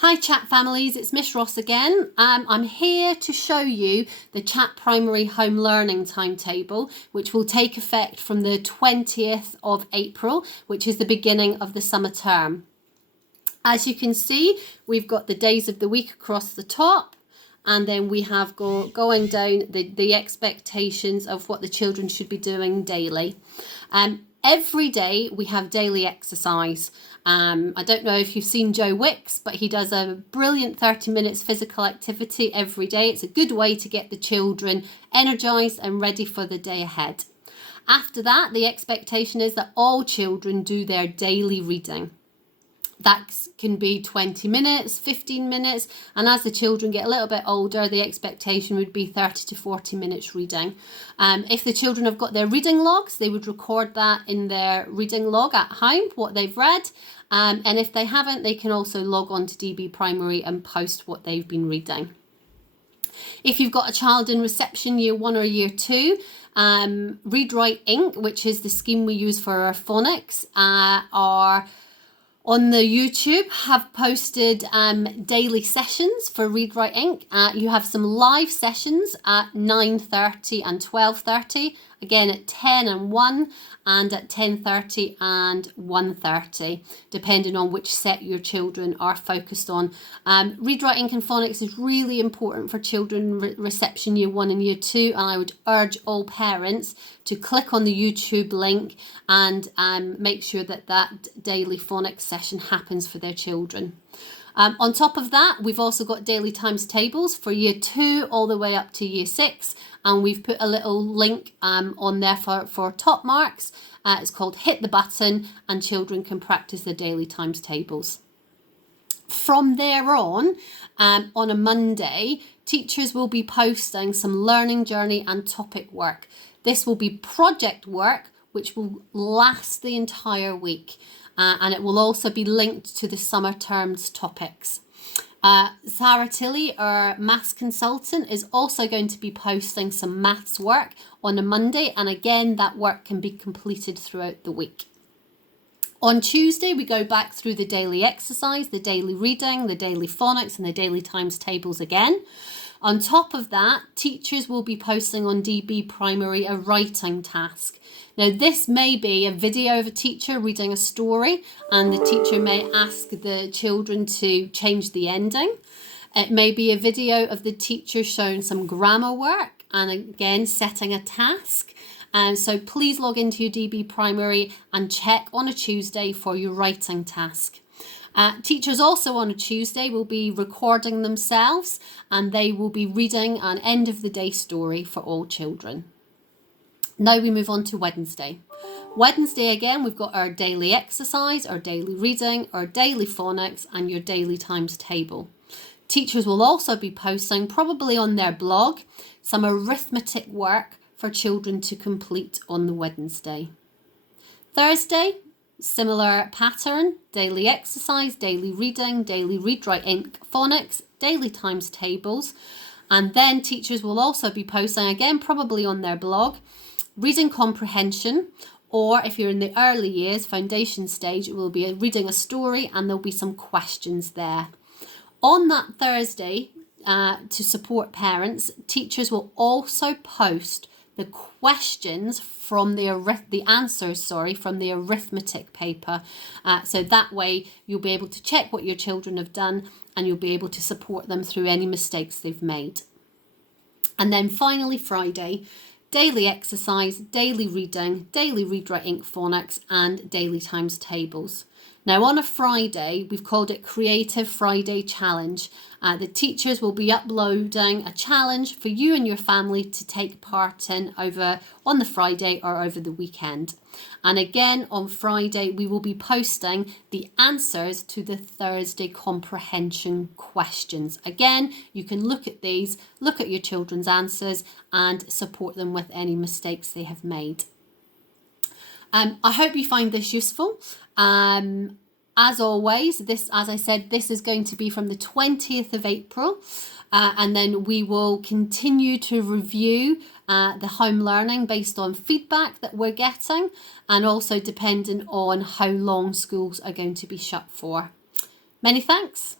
Hi Chat families, it's Miss Ross again. I'm here to show you the Chat Primary Home Learning timetable, which will take effect from the 20th of April, which is the beginning of the summer term. As you can see, we've got the days of the week across the top, and then we have going down the expectations of what the children should be doing daily. Every day we have daily exercise. I don't know if you've seen Joe Wicks, but he does a brilliant 30 minutes physical activity every day. It's a good way to get the children energised and ready for the day ahead. After that, the expectation is that all children do their daily reading. That can be 20 minutes, 15 minutes, and as the children get a little bit older, the expectation would be 30 to 40 minutes reading. If the children have got their reading logs, they would record that in their reading log at home, what they've read, and if they haven't, they can also log on to DB Primary and post what they've been reading. If you've got a child in reception year 1 or year 2, Read Write Inc., which is the scheme we use for our phonics, are on the YouTube, have posted daily sessions for Read Write Inc. You have some live sessions at 9:30 and 12:30, again at 10 and 1, and at 10:30 and 1:30, depending on which set your children are focused on. Read Write Inc. and phonics is really important for children reception year 1 and year 2, and I would urge all parents to click on the YouTube link and make sure that that daily phonics session happens for their children. On top of that, we've also got daily times tables for year 2 all the way up to year 6, and we've put a little link on there for top marks. It's called Hit the Button, and children can practice their daily times tables. From there on a Monday, teachers will be posting some learning journey and topic work. This will be project work, which will last the entire week. And it will also be linked to the summer term's topics. Sarah Tilley, our maths consultant, is also going to be posting some maths work on a Monday. And again, that work can be completed throughout the week. On Tuesday, we go back through the daily exercise, the daily reading, the daily phonics, and the daily times tables again. On top of that, teachers will be posting on DB Primary a writing task. Now, this may be a video of a teacher reading a story, and the teacher may ask the children to change the ending. It may be a video of the teacher showing some grammar work and again setting a task. So please log into your DB Primary and check on a Tuesday for your writing task. Teachers also on a Tuesday will be recording themselves, and they will be reading an end of the day story for all children. Now we move on to Wednesday. Wednesday again, we've got our daily exercise, our daily reading, our daily phonics, and your daily times table. Teachers will also be posting, probably on their blog, some arithmetic work for children to complete on the Wednesday. Thursday, similar pattern, daily exercise, daily reading, daily Read Write Inc. phonics, daily times tables. And then teachers will also be posting, again, probably on their blog, reading comprehension, or if you're in the early years, foundation stage, it will be reading a story and there'll be some questions there. On that Thursday, to support parents, teachers will also post the questions from the answers from the arithmetic paper. So that way you'll be able to check what your children have done, and you'll be able to support them through any mistakes they've made. And then finally Friday, daily exercise, daily reading, daily Read Write Inc. phonics, and daily times tables. Now on a Friday, we've called it Creative Friday Challenge. The teachers will be uploading a challenge for you and your family to take part in on the Friday or over the weekend. And again, on Friday, we will be posting the answers to the Thursday comprehension questions. Again, you can look at these, look at your children's answers, and support them with any mistakes they have made. I hope you find this useful. As always, as I said, this is going to be from the 20th of April, and then we will continue to review the home learning based on feedback that we're getting, and also depending on how long schools are going to be shut for. Many thanks.